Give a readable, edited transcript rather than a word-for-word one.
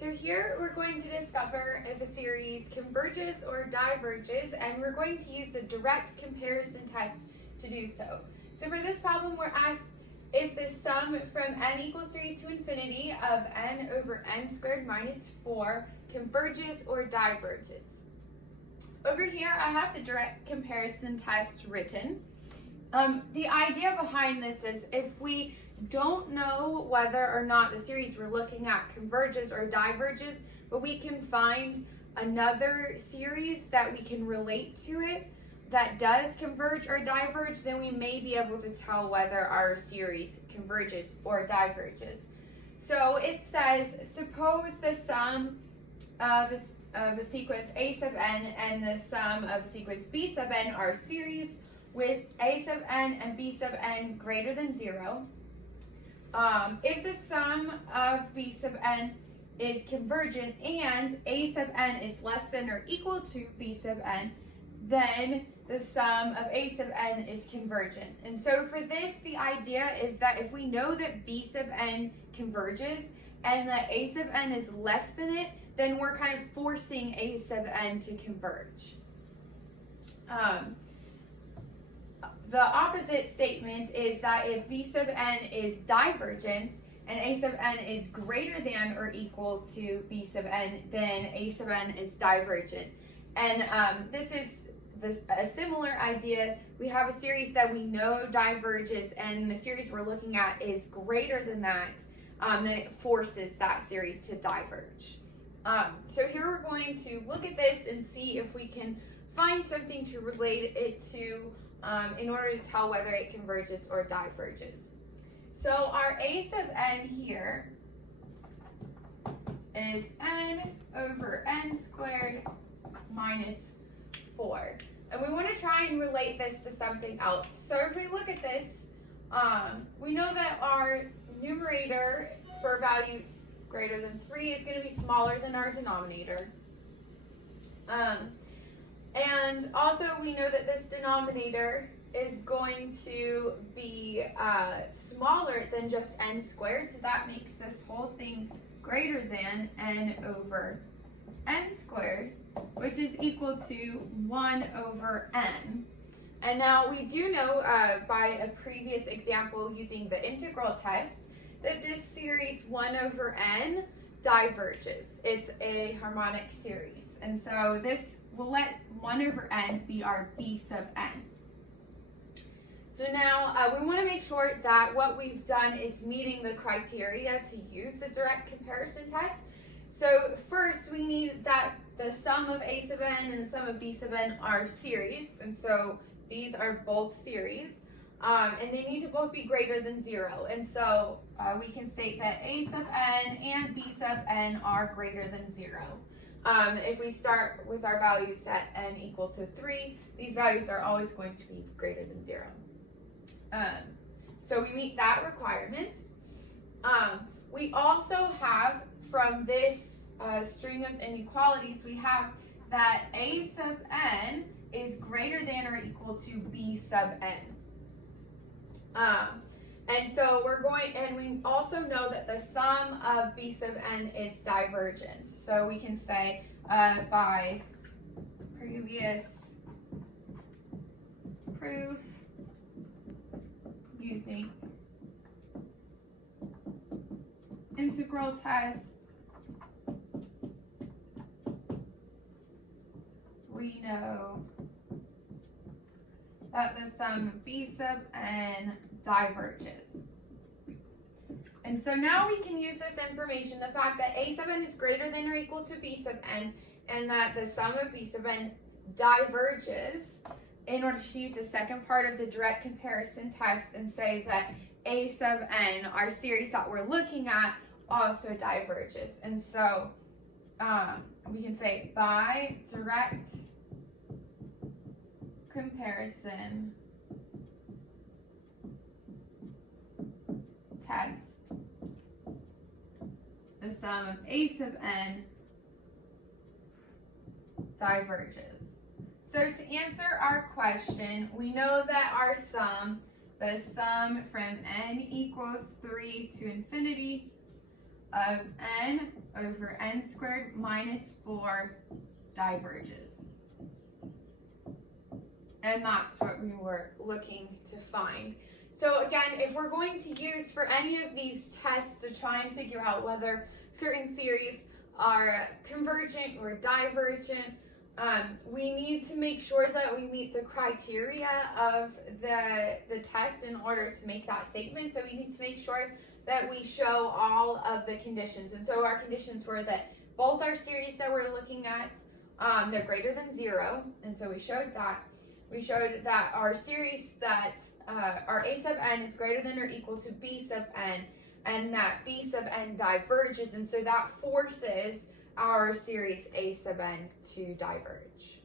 So here we're going to discover if a series converges or diverges, and we're going to use the direct comparison test to do so. So for this problem, we're asked if the sum from n equals 3 to infinity of n over n squared minus 4 converges or diverges. Over here, I have the direct comparison test written. The idea behind this is if we don't know whether or not the series we're looking at converges or diverges, but we can find another series that we can relate to it that does converge or diverge, then we may be able to tell whether our series converges or diverges. So it says, suppose the sum of a sequence a sub n and the sum of a sequence b sub n are series with a sub n and b sub n greater than 0. If the sum of b sub n is convergent and a sub n is less than or equal to b sub n, then the sum of a sub n is convergent. And so for this, the idea is that if we know that b sub n converges and that a sub n is less than it, then we're kind of forcing a sub n to converge. The opposite statement is that if b sub n is divergent and a sub n is greater than or equal to b sub n, then a sub n is divergent. And this is a similar idea. We have a series that we know diverges and the series we're looking at is greater than that, then it forces that series to diverge. So here we're going to look at this and see if we can find something to relate it to in order to tell whether it converges or diverges. So our a sub n here is n over n squared minus 4. And we want to try and relate this to something else. So if we look at this, we know that our numerator for values greater than 3 is going to be smaller than our denominator. And also we know that this denominator is going to be smaller than just n squared, so that makes this whole thing greater than n over n squared, which is equal to 1 over n. And now we do know by a previous example using the integral test that this series 1 over n diverges. It's a harmonic series. And so this will let 1 over n be our b sub n. So now we want to make sure that what we've done is meeting the criteria to use the direct comparison test. So first we need that the sum of a sub n and the sum of b sub n are series. And so these are both series. And they need to both be greater than 0. And so we can state that a sub n and b sub n are greater than 0. If we start with our values set n equal to 3, these values are always going to be greater than 0. So we meet that requirement. We also have from this string of inequalities, we have that a sub n is greater than or equal to b sub n. And so we also know that the sum of b sub n is divergent. So we can say by previous proof using integral test, we know that the sum of b sub n diverges. And so now we can use this information, the fact that a sub n is greater than or equal to b sub n, and that the sum of b sub n diverges, in order to use the second part of the direct comparison test and say that a sub n, our series that we're looking at, also diverges. And so we can say by direct comparison test, the sum of a sub n diverges. So to answer our question, we know that our sum, the sum from n equals 3 to infinity of n over n squared minus 4 diverges. And that's what we were looking to find. So again, if we're going to use for any of these tests to try and figure out whether certain series are convergent or divergent, we need to make sure that we meet the criteria of the test in order to make that statement. So we need to make sure that we show all of the conditions. And so our conditions were that both our series that we're looking at, they're greater than 0. And so we showed that. We showed that our series that our a sub n is greater than or equal to b sub n, and that b sub n diverges, and so that forces our series a sub n to diverge.